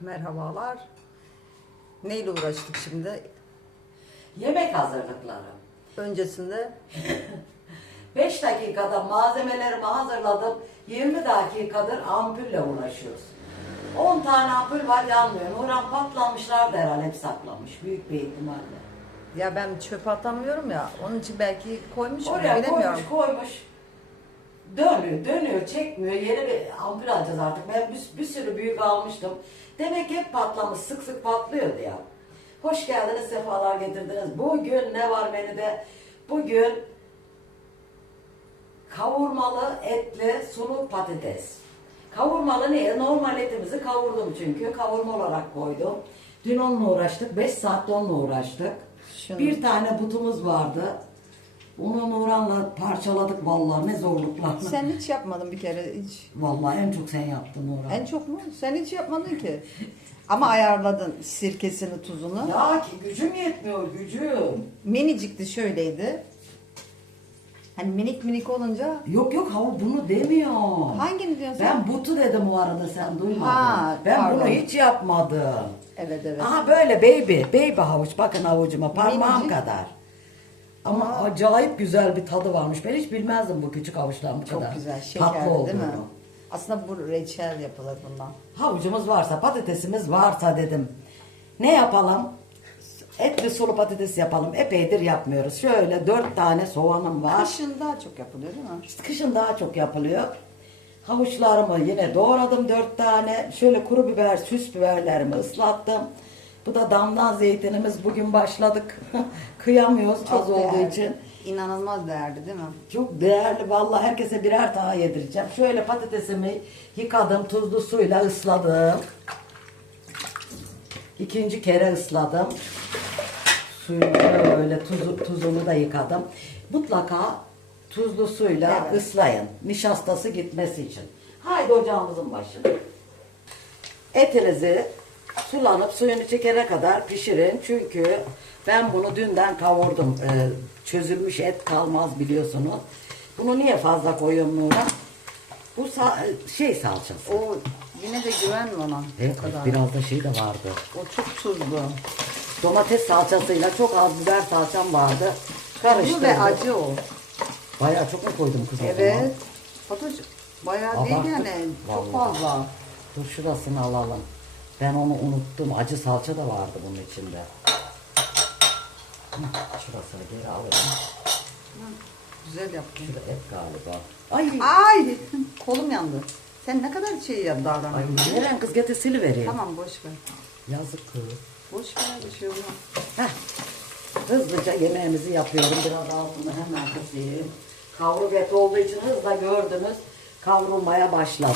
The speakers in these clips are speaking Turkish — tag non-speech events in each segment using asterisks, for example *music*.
Merhabalar. Neyle uğraştık şimdi? Yemek hazırlıkları. Öncesinde *laughs* 5 dakikada malzemelerimi hazırladım. 20 dakikadır ampulle uğraşıyoruz. 10 tane ampul var yanmıyor. Nurhan patlamışlar da herhalde hep saklamış. Büyük bir ihtimalle. ya ben çöp atamıyorum ya. Onun için belki koymuş mu Oraya bilemiyorum. koymuş koymuş. Dönüyor, dönüyor, çekmiyor. Yeni bir ampul alacağız artık. Ben bir, bir sürü büyük almıştım. Demek hep patlamış, sık sık patlıyordu ya. Hoş geldiniz, sefalar getirdiniz. Bugün ne var menüde? Bugün kavurmalı etli sulu patates. Kavurmalı niye? Normal etimizi kavurdum çünkü. Kavurma olarak koydum. Dün onunla uğraştık. 5 saatte onunla uğraştık. Şunu- Bir tane butumuz vardı. Onu Nurhan'la parçaladık vallahi ne zorluklarla. Sen hiç yapmadın bir kere hiç. Vallahi en çok sen yaptın Nurhan. En çok mu? Sen hiç yapmadın ki. Ama ayarladın sirkesini, tuzunu. Ya ki gücüm yetmiyor gücüm. Minicikti şöyleydi. Hani minik minik olunca Yok yok ha bunu demiyor. hangini diyorsun? Ben butu dedim o arada sen duymadın. Ha, ben pardon. bunu hiç yapmadım. Evet evet. Aha böyle baby, baby havuç. Bakın havucuma parmağım Minicik. kadar. Ama acayip güzel bir tadı varmış. Ben hiç bilmezdim bu küçük havuçların bu Çok kadar güzel tatlı şekerli değil mi? Aslında bu reçel yapılır bundan. Havucumuz varsa, patatesimiz varsa dedim. Ne yapalım? Etli sulu patates yapalım. Epeydir yapmıyoruz. Şöyle dört tane soğanım var. Kışın daha çok yapılıyor değil mi? İşte kışın daha çok yapılıyor. Havuçlarımı yine doğradım dört tane. Şöyle kuru biber, süs biberlerimi ıslattım. Bu da damdan zeytinimiz. Bugün başladık. *laughs* Kıyamıyoruz az olduğu değerli. için. İnanılmaz değerli değil mi? Çok değerli vallahi herkese birer tane yedireceğim. Şöyle patatesimi yıkadım tuzlu suyla ısladım. İkinci kere ısladım. Suyu böyle tuzu, tuzunu da yıkadım. Mutlaka tuzlu suyla Evet. ıslayın. Nişastası gitmesi için. Haydi ocağımızın başına. Etinizi sulanıp suyunu çekene kadar pişirin. Çünkü ben bunu dünden kavurdum. Ee, çözülmüş et kalmaz biliyorsunuz. Bunu niye fazla koyuyorum Nurhan? Bu sa- şey salçası. O yine de güvenme ona. Evet, o kadar. biraz da şey de vardı. O çok tuzlu. Domates salçasıyla çok az biber salçam vardı. Tuzlu Karıştırdım. ve acı o. Bayağı çok mu koydum kız o zaman? Evet. Fatoş bayağı değil Abarttık. yani. Çok Vallahi. fazla. Dur şurasını alalım. Ben onu unuttum. Acı salça da vardı bunun içinde. Şurasını geri alalım. Güzel yaptın. Şurada et galiba. Ay, Ay *laughs* kolum yandı. Sen ne kadar şey ya ay davranıyorsun. Neren kız getir silivereyim. Tamam boş ver. Yazık kız. Boş ver bir şey olmaz. Heh. Hızlıca yemeğimizi yapıyorum. Biraz altını hemen kısayım. Kavruk et olduğu için hızla gördünüz. Kavrulmaya başladı.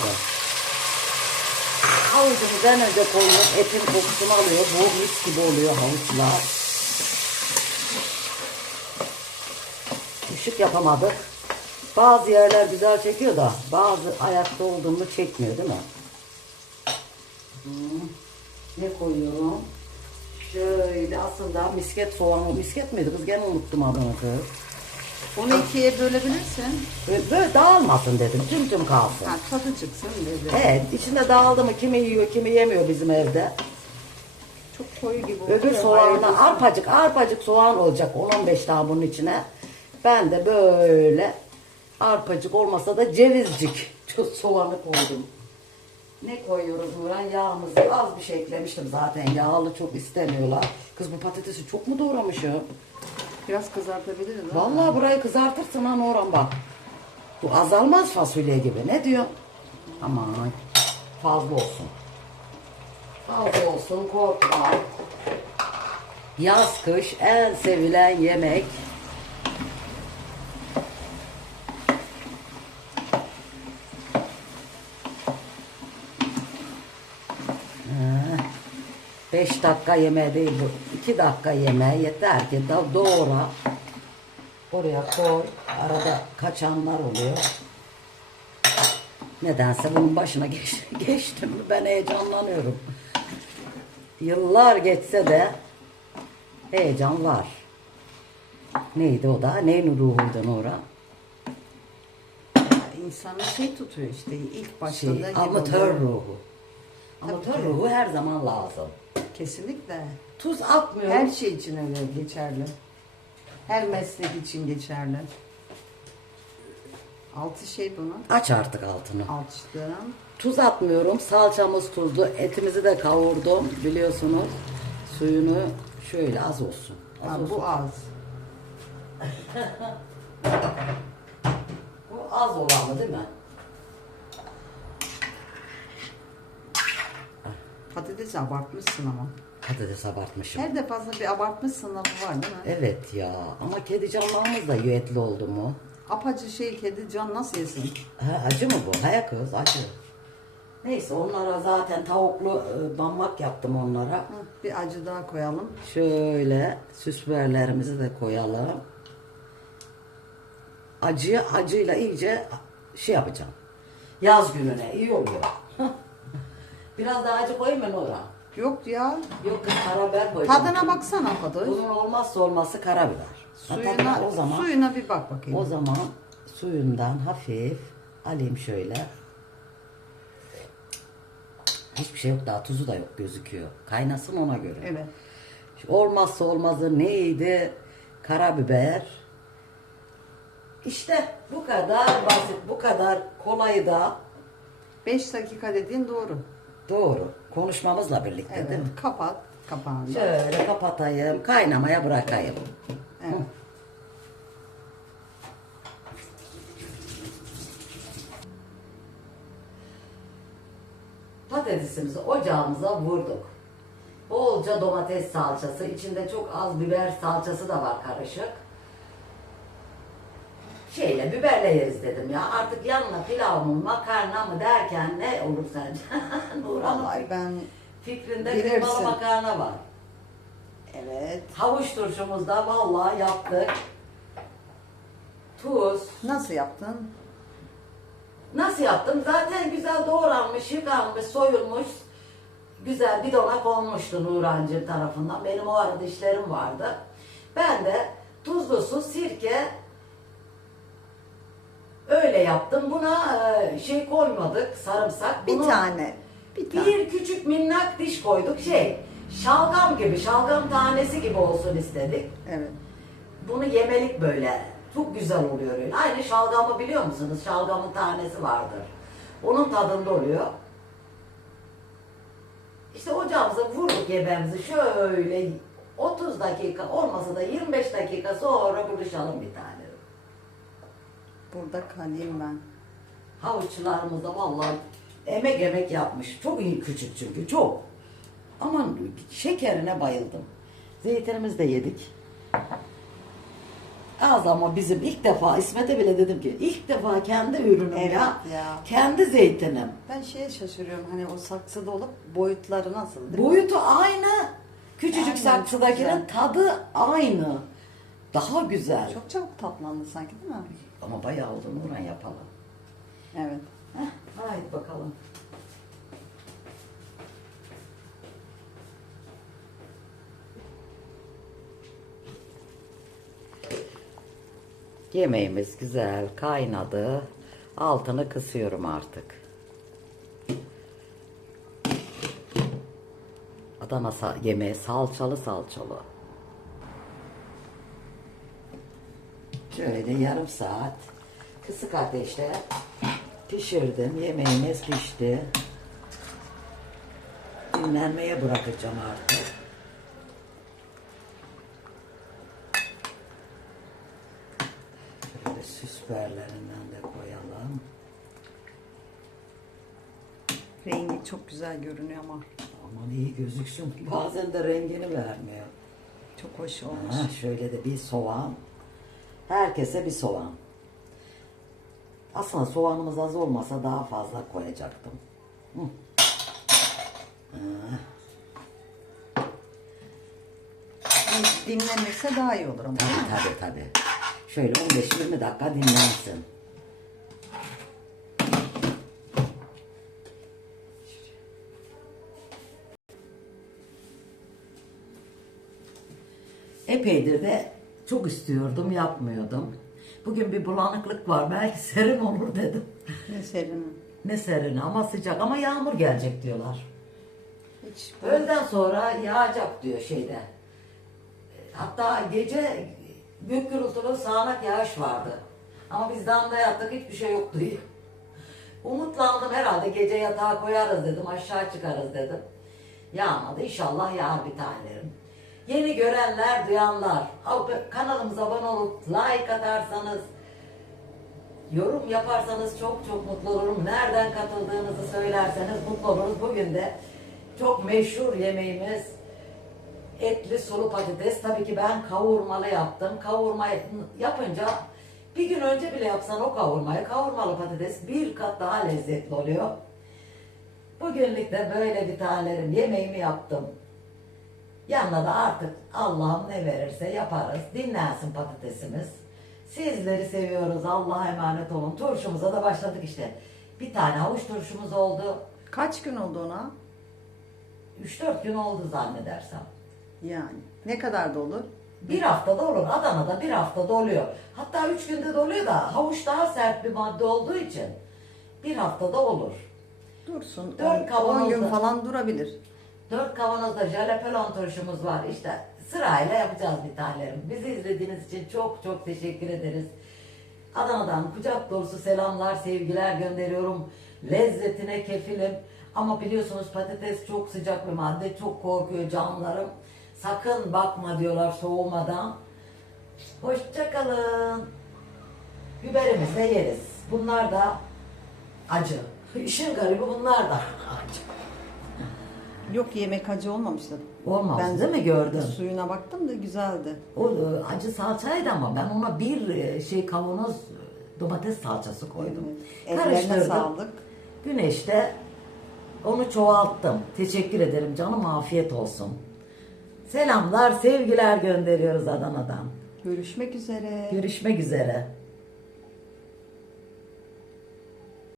Havucumuzu en önce koyuyorum. Etin kokusunu alıyor. Bu mis gibi oluyor havuçlar. Işık yapamadık. Bazı yerler güzel çekiyor da bazı ayakta olduğumu çekmiyor değil mi? Hmm. Ne koyuyorum? Şöyle aslında misket soğanı, misket miydi kız? Gene unuttum adını kız. Onu ikiye bölebilirsin. Böyle, böyle dağılmasın dedim, tüm tüm kalsın. Ha, tadı çıksın dedi. Evet, içinde dağıldı mı kimi yiyor, kimi yemiyor bizim evde. Çok koyu gibi oldu. Öbür soğanla arpacık, arpacık soğan olacak 10-15 tane bunun içine. Ben de böyle arpacık olmasa da cevizcik çok *laughs* soğanı koydum. Ne koyuyoruz Nurhan? Yağımızı az bir şey eklemiştim zaten. Yağlı çok istemiyorlar. Kız bu patatesi çok mu doğramışım? Biraz kızartabiliriz. Vallahi burayı kızartırsın ha Nurhan bak. Bu azalmaz fasulye gibi. Ne diyor? Aman fazla olsun. Fazla olsun korkma. Yaz kış en sevilen yemek. Beş dakika yemeği değil bu. İki dakika yemeği yeter ki doğra. Oraya koy. Arada kaçanlar oluyor. Nedense bunun başına geç, *laughs* geçtim ben heyecanlanıyorum. Yıllar geçse de heyecan var. Neydi o da? Neyin ruhuydu Nura? İnsanı şey tutuyor işte ilk Şey, başladığı gibi amatör ruhu. Amatör ruhu her zaman lazım. Kesinlikle. Tuz atmıyorum. Her şey için öyle geçerli. Her meslek için geçerli. Altı şey bunun. Aç artık altını. Açtım. Tuz atmıyorum. Salçamız tuzlu. Etimizi de kavurdum biliyorsunuz. Suyunu şöyle az olsun. Az Ha, olsun. bu az. Bu az olanı değil mi? Patatesi abartmışsın ama. Patates abartmışım. Her defasında bir abartmışsın lafı var değil mi? Evet ya ama kedi canlarımız da yüetli oldu mu? Apacı şey kedi can nasıl yesin? Ha, acı mı bu? Haya kız acı. Neyse onlara zaten tavuklu e, bammak yaptım onlara. Hı, bir acı daha koyalım. Şöyle süs biberlerimizi de koyalım. Acıyı acıyla iyice şey yapacağım. Yaz gününe iyi oluyor. Biraz daha acı koyayım mı Nora? Yok ya. Yok kız karabiber koyacağım. Tadına baksana Fatoş. Bunun olmazsa olması karabiber. Suyuna, o zaman suyuna bir bak bakayım. o zaman suyundan hafif alayım şöyle. Hiçbir şey yok daha tuzu da yok gözüküyor. Kaynasın ona göre. Evet. Olmazsa olmazı neydi? Karabiber. İşte bu kadar basit, bu kadar kolay da 5 dakika dediğin doğru. Doğru. Konuşmamızla birlikte Evet. değil mi? Kapat. Kapağını. Şöyle kapatayım, kaynamaya bırakayım. Evet. Patatesimizi ocağımıza vurduk. Bolca domates salçası, içinde çok az biber salçası da var karışık. Şeyle biberle yeriz dedim ya. Artık yanına pilav mı makarna mı derken ne olur sence? *laughs* Nurhan'ın Vallahi ben fikrinde Bilirsin. kıymalı makarna var. evet. Havuç turşumuz da vallahi yaptık. Tuz. Nasıl yaptın? Nasıl yaptım? Zaten güzel doğranmış, yıkanmış, soyulmuş. Güzel bidona konmuştu Nurancı tarafından. Benim o arada işlerim vardı. Ben de tuzlu su, sirke öyle yaptım. Buna e, şey koymadık, sarımsak. Bir Bunu- tane. Bir tane. Bir küçük minnak diş koyduk. Şey, şalgam gibi, şalgam tanesi gibi olsun istedik. Evet. Bunu yemelik böyle. Çok güzel oluyor öyle. Aynı şalgamı biliyor musunuz? Şalgamın tanesi vardır. Onun tadında oluyor. İşte ocağımıza vurduk yemeğimizi şöyle 30 dakika olmasa da 25 dakika sonra buluşalım bir tane. Burada kalayım ben. Havuççılarımız da vallahi emek emek yapmış. Çok iyi küçük çünkü çok. Aman şekerine bayıldım. Zeytinimizi de yedik. Az ama bizim ilk defa İsmet'e bile dedim ki ilk defa kendi ürünüm Evet ya. ya. Kendi zeytinim. Ben şeye şaşırıyorum hani o saksıda olup boyutları nasıl değil mi? Boyutu aynı. Küçücük Aynen, saksıdakinin tadı aynı. Daha güzel. Çok çabuk tatlandı sanki değil mi? Ama bayağı oldu Nurhan yapalım. Evet. Heh, haydi bakalım. Yemeğimiz güzel kaynadı. Altını kısıyorum artık. Adana yemeği salçalı salçalı. Şöyle yarım saat kısık ateşte pişirdim. Yemeğimiz pişti. Dinlenmeye bırakacağım artık. Şöyle süs biberlerinden de koyalım. Rengi çok güzel görünüyor ama Aman iyi gözüksün. *laughs* Bazen de rengini vermiyor. çok hoş olmuş. Ha, şöyle de bir soğan. Herkese bir soğan. Aslında soğanımız az olmasa daha fazla koyacaktım. Hı. Dinlenirse daha iyi olur ama. Tabii tabii tabii. Şöyle 15-20 dakika dinlensin. Epeydir de çok istiyordum, yapmıyordum. Bugün bir bulanıklık var, belki serin olur dedim. Ne serin. Ne serin ama sıcak ama yağmur gelecek diyorlar. Hiç Öğleden sonra yağacak diyor şeyde. Hatta gece gök gürültülü sağanak yağış vardı. Ama biz damda yattık hiçbir şey yoktu. *laughs* Umutlandım herhalde gece yatağa koyarız dedim aşağı çıkarız dedim. Yağmadı inşallah yağar bir tanelerim. Yeni görenler duyanlar kanalımıza abone olup like atarsanız yorum yaparsanız çok çok mutlu olurum. Nereden katıldığınızı söylerseniz mutlu oluruz. Bugün de çok meşhur yemeğimiz etli sulu patates. Tabii ki ben kavurmalı yaptım. Kavurma yapınca bir gün önce bile yapsan o kavurmayı kavurmalı patates bir kat daha lezzetli oluyor. Bugünlük de böyle bir tanelerim yemeğimi yaptım. Yanına da artık Allah'ım ne verirse yaparız. Dinlensin patatesimiz. Sizleri seviyoruz. Allah'a emanet olun. Turşumuza da başladık işte. Bir tane havuç turşumuz oldu. Kaç gün oldu ona? 3-4 gün oldu zannedersem. Yani. Ne kadar da olur? Bir haftada olur. Adana'da bir haftada oluyor. Hatta üç günde de oluyor da havuç daha sert bir madde olduğu için bir haftada olur. Dursun. Dört 10 kavanozda- gün falan durabilir. Dört kavanozda jalapeno turşumuz var. İşte sırayla yapacağız bir tanelerim. Bizi izlediğiniz için çok çok teşekkür ederiz. Adana'dan kucak dolusu selamlar, sevgiler gönderiyorum. Lezzetine kefilim. Ama biliyorsunuz patates çok sıcak bir madde. Çok korkuyor canlarım. Sakın bakma diyorlar soğumadan. Hoşçakalın. Biberimizi de yeriz. Bunlar da acı. İşin garibi bunlar da acı. Yok yemek acı olmamıştı. Olmaz Ben değil mi gördün? Suyuna baktım da güzeldi. O e, acı salçaydı ama ben ona bir e, şey kavanoz e, domates salçası koydum. Ellerine Karıştırdım. sağlık. Güneşte onu çoğalttım. Teşekkür ederim canım afiyet olsun. Selamlar, sevgiler gönderiyoruz Adana'dan. Görüşmek üzere. Görüşmek üzere.